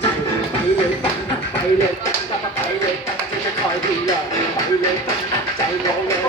仔女得得仔女得得仔女，真真太漂亮，仔女得得仔我俩。